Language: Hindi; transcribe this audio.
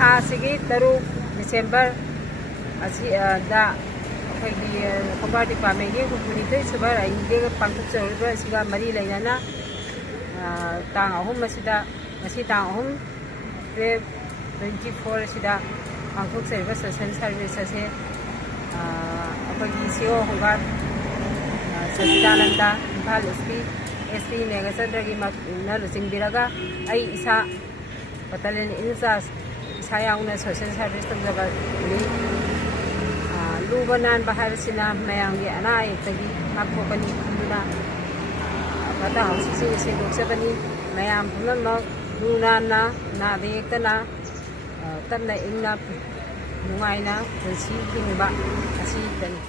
थासिगी 3 डिसेंबर असिदा अखोगी खबर डिपार्टमेंट के 22 सुबह राइंगे पांथोकचरिबा मरी लेना तांग अहुम मसिदा मसी तांग अहुम 24 असिदा पांथोकचरिबा सोशल सर्विस असे अखोगी सीओ होगा सचिदानंदा इम्फाल एसपी नेगचंद्र की लुचिंबिरगा आई इसा बटालियन इंचार्ज इसा याउना सोशल सर्विस तौजबनी लूब नानबा हाइबसिना मयांगी अना अयेक्तगी नापथोकनी खंदुना फता हाउसिंग सेंदोक्चबनी मयाम पुनमक लू नानना नादे येक्तना तमना इंगना नुंगाइना पुंसी हिंगबा असिदनी